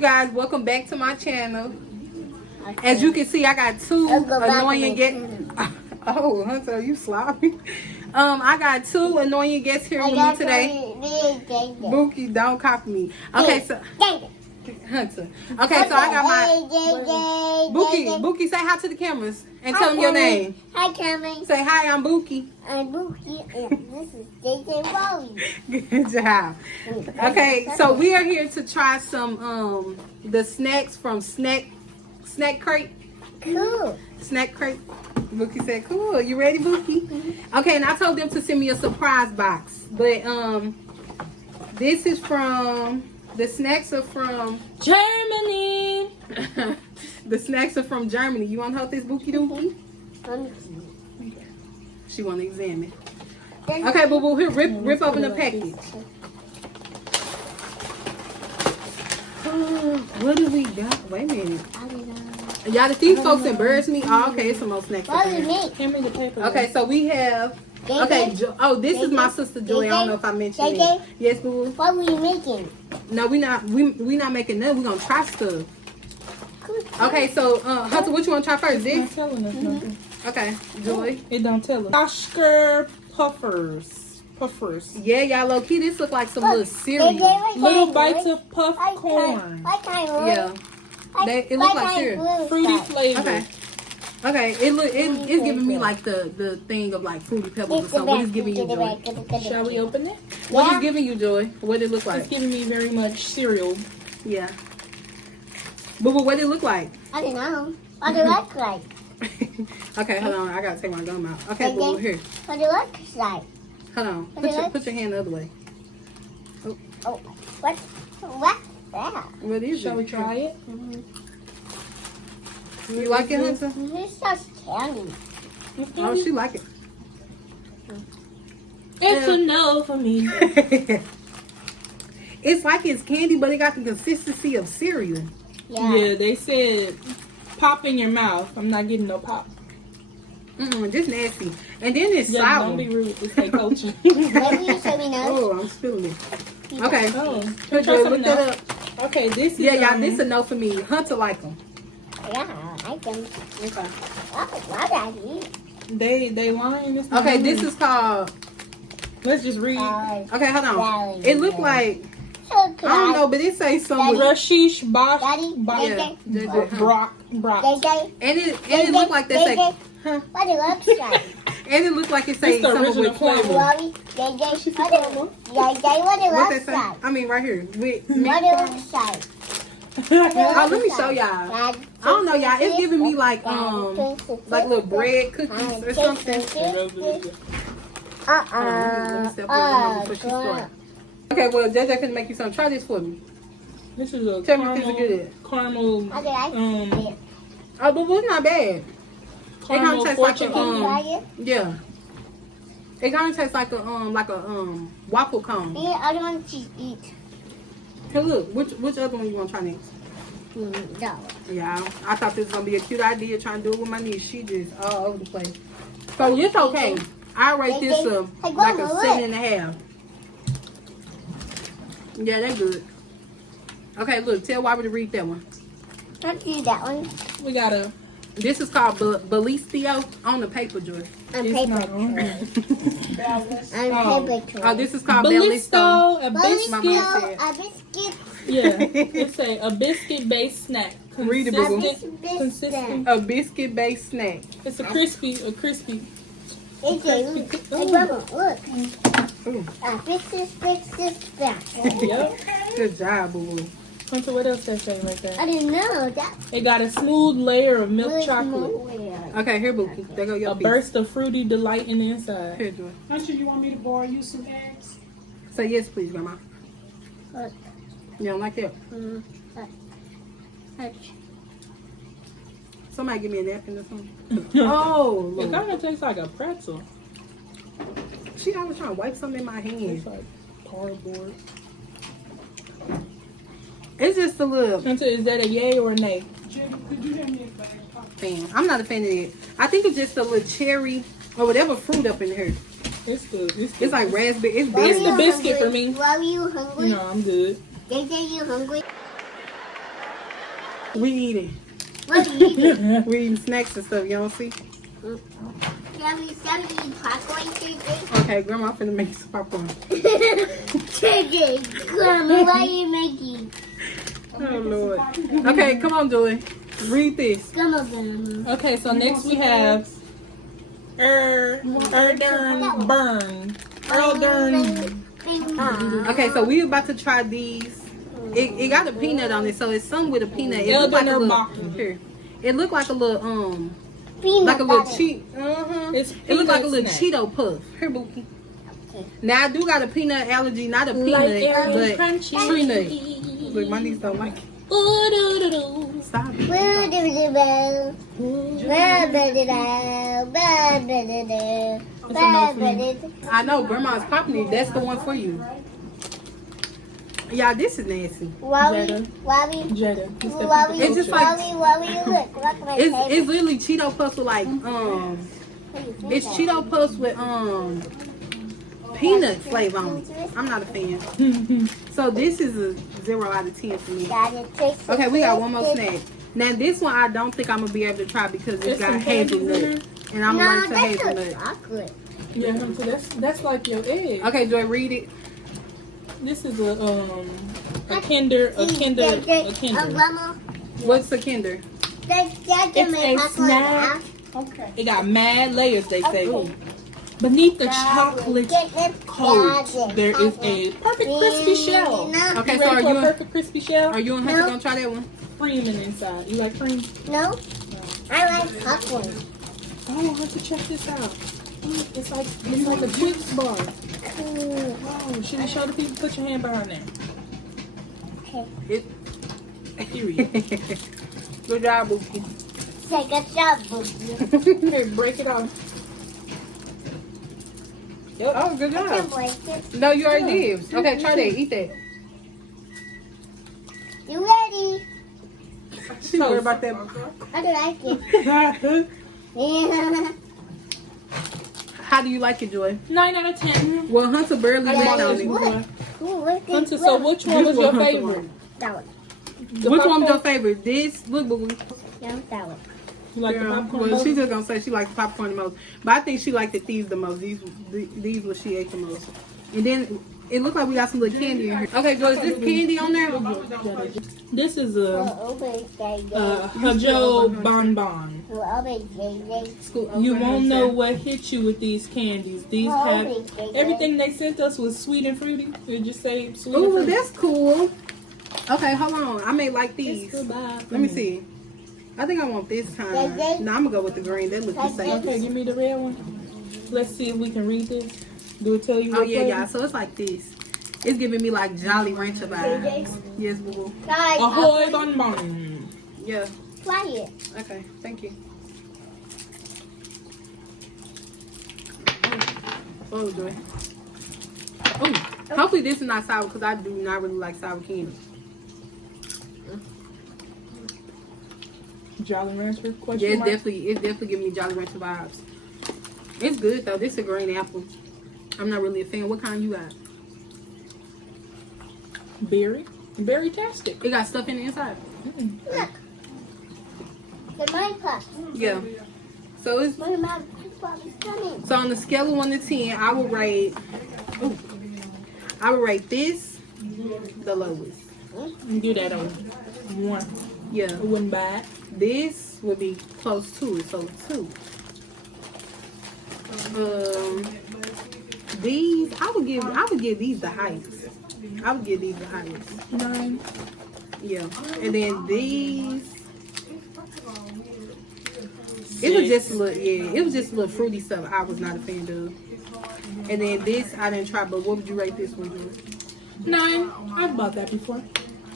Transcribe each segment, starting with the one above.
Guys, welcome back to my channel. As you can see, I got two annoying guests. Oh, Hunter, you sloppy. I got two annoying guests here with me today. Bookie, don't copy me. Okay, so Hunter. Okay, so I got my Bookie. Say hi to the cameras and tell them your name. Hi, Cameron. Say hi. I'm Bookie. I'm Bookie, and this is JJ Wally. Good job. Okay, so we are here to try some the snacks from Snack Crate. Cool. Snack Crate. Bookie said, "Cool. You ready, Bookie?" Mm-hmm. Okay, and I told them to send me a surprise box, but this is from the snacks are from Germany. The snacks are from Germany. You want to help this Bookie Dookie? She want to examine. Okay, boo boo, here, rip open the package. What do we got? Wait a minute. Y'all, if these folks embarrass me, oh, okay, it's some more snacks. What do you make? Hand me the paper. Okay, so we have. Okay, this is my sister Joy. I don't know if I mentioned it. Yes, boo. What were you making? No, we not making nothing. We gonna try stuff. Okay, so Hunter, what you want to try first? It's not This? telling us nothing. Okay, Joy. It don't tell us. Oscar Puffers. Yeah, y'all low key. This look like some little cereal. Little bites of puff corn. Yeah, it look like cereal. Fruity flavor. Okay, it's giving me like the thing of like Fruity Pebbles or something. What is giving you, Joy? Shall we open it? What is giving you, Joy? What it look like? It's giving me very much cereal. Yeah. Boo boo, what it look like? I don't know. What do it look like? Okay, hold on. I gotta take my gum out. Okay, boo boo, here. What do it look like? Hold on. Put your hand the other way. Oh, what's that? What is Shall it? we try it? You like it, Hunter? This is candy. Oh, she like it. It's a no for me. It's like it's candy, but it got the consistency of cereal. Yeah, they said pop in your mouth. I'm not getting no pop. Just nasty. And then it's Yeah, sour. don't be rude. This ain't coaching. Maybe you show me now. Oh, I'm spilling it. Okay. Oh, Put try your, some look now. that up. Okay, this is Yeah, y'all, this a no for me. Hunter like them. Yeah, I can. Okay. Oh, what I eat? They lying. It's Okay, not this me. is called. Let's just read. Okay, hold on. It look like I don't I know, but it says something. Rashish Bosch. Daddy, Yeah, Brock. JJ, and it look like they say. Huh? what it looks like? And it look like it say It's the something original with flavor. Wally, JJ, what it What they looks say? like? I mean, right here. With What it looks like? oh, let me show y'all. I don't know, y'all. It's giving me like little bread cookies or something. Let me step over before she start. Okay, well, JJ can make you something. Try this for me. This is a Tell me if this is good. caramel. Oh, but it's not bad. It kind Caramel of tastes like fortune. yeah. It kind of tastes like a waffle cone. Yeah, I don't want to eat. Hey, look, which other one you want to try next? No. Yeah, I thought this was gonna be a cute idea trying to do it with my niece. She just all over the place. So it's okay. I rate this like a 7.5. Yeah, that's good. Okay, look, tell Bobby to read that one. Don't do that one. We got a. This is called Bellistio on the paper, Joy. On It's paper. not on there. On paper. Oh, this is called Bellisto. Bellisto, a My mom biscuit. said. A biscuit. Yeah, it's a biscuit-based snack. Read it, boo-boo. Consistent. A biscuit-based snack. It's a crispy. AJ, look. Hey, Grandma, look. Ooh. Fix this back. Yep. Good job, boo-boo. Hunter, what else they say right there? I didn't know that. It got a smooth layer of milk was chocolate. nowhere. Okay, here, Bookie. There go your A piece. burst of fruity delight in the inside. Here, Joy. Hunter, you want me to borrow you some eggs? Say yes, please, Grandma. Look. You don't like that? Touch. Somebody give me a napkin or something. Oh, It Lord. kind of tastes like a pretzel. She always trying to wipe something in my It's hand. like cardboard. It's just a little Hunter, is that a yay or a nay? Jim, could you hand me a bag of popcorn? fan. I'm not a fan of it. I think it's just a little cherry or whatever fruit up in here. It's good. It's like raspberry. It's It's berry. the biscuit for me. Why were you hungry? No, I'm good. JJ, you hungry? We eating. What are you eating? We eating snacks and stuff. You don't see? Shall we eat popcorn today? Okay, Grandma finna make some popcorn. Today, Grandma, what are you making? Oh Lord. Okay, come on, Joy. Read this. Come on, Grandma. Okay, so next we have Erdern Burn. Okay, so we about to try these. It got a peanut on it, so it's some with a peanut. It look like a little. Here. It looked like a little like a little cheat. It looked like a little Cheeto puff. Here, Bookie. Okay. Now I do got a peanut allergy, not a peanut, but tree nut. Look, my niece don't like it. Stop it. I know, Grandma's popping it. That's the one for you. Yeah, this is nasty. Jada. It's just like it's literally Cheeto puffs with like it's Cheeto puffs with peanut flavor on it. I'm not a fan. So this is a 0 out of 10 for me. Okay, we got one more snack. Now this one I don't think I'm gonna be able to try because it's got hazelnut, and I'm allergic to hazelnut. Chocolate. Yeah, so that's like your egg. Okay, do I read it? This is a Kinder. What's a Kinder? It's a snack. Okay. It got mad layers, they say. Beneath the chocolate coat, there is a perfect crispy shell. Okay, You so ready for a perfect crispy shell? are you and Hunter gonna try that one? Cream in inside. You like cream? No, I like popcorn. Oh, Hunter, check this out. It's like a Twix bar. Oh, should we show the people? Put your hand behind there. Okay. Period. Good job, Bookie. Take a shot, Boogie. Here, break it off. Oh, good I can job. break it. No, you already did. Okay, try that. Eat that. You ready? She worried about that. I like it. Yeah. How do you like it, Joy? 9 out of 10. Well, Hunter barely licked on it. What? Ooh, what's this? Hunter, so which one was This your one, Hunter favorite? one. That one. The Which one's your popcorn? favorite? This? Look, Boogie. Yeah, that one. You like the Girl, popcorn? well, most? she's just gonna say she likes popcorn the most, but I think she liked these the most. These what she ate the most. And then it looked like we got some little candy in here. Okay, Joy, is this candy on there? This is a Oh, Hajo bonbon. School. You won't know what hit you with these candies. These have everything they sent us was sweet and fruity. It just say sweet and Ooh, fruity. that's cool. Okay, hold on. I may like these. Goodbye. Let me see. I think I want this time. No, I'm gonna go with the green. That looks the Okay, same. give me the red one. Let's see if we can read this. Do it tell you? Oh what yeah, flavor? yeah. So it's like this. It's giving me like Jolly Rancher vibes. Yes, boo boo. Ahoy bonbon. Yeah. Try it. Okay. Thank you. Oh, Joy. Oh, hopefully this is not sour because I do not really like sour candy. Jolly Rancher? Yeah, Question it's mark? definitely giving me Jolly Rancher vibes. It's good though. This is a green apple. I'm not really a fan. What kind you got? Berry. Berry-tastic. It got stuff in the inside. Look. The mine puff. Yeah. So it's My mom puff is coming. so on the scale of 1 to 10, I would rate this the lowest. You do that on 1. Yeah. I wouldn't buy it. This would be close to it, so 2. These I would give these the highest. I would give these the highest. 9. Yeah. And then these it was just a little fruity stuff I was not a fan of. And then this I didn't try, but what would you rate this one, Julie? 9. I've bought that before.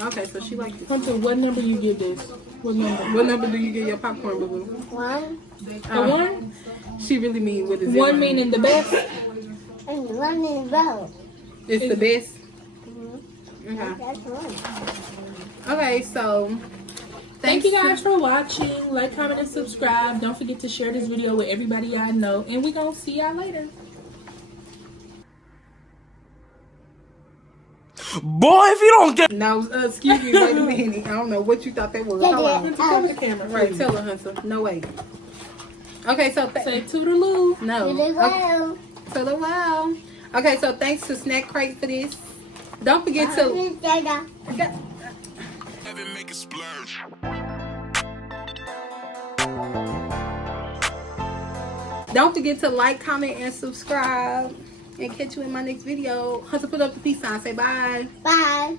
Okay, so she liked it. Hunter, what number you give this? What number? What number do you give your popcorn, boo boo? 1 A 1? She really mean with a 0. 1 meaning the best. and 1 in a row. It's the best. Okay. That's 1. Okay, so Thank you guys for watching. Like, comment, and subscribe. Don't forget to share this video with everybody I know. And we're going to see y'all later. Boy, if you don't get... No, excuse me, wait a minute. I don't know what you thought that was. Hold on. Cover the camera. Right, Please. tell her, Hunter. No way. Okay, so Say toodaloo. no. Really well. For a while. Okay, so thanks to Snack Crate for this. Don't forget to Make a splurge. don't forget to like, comment, and subscribe. And catch you in my next video. Hunter, put up the peace sign. Say bye. Bye.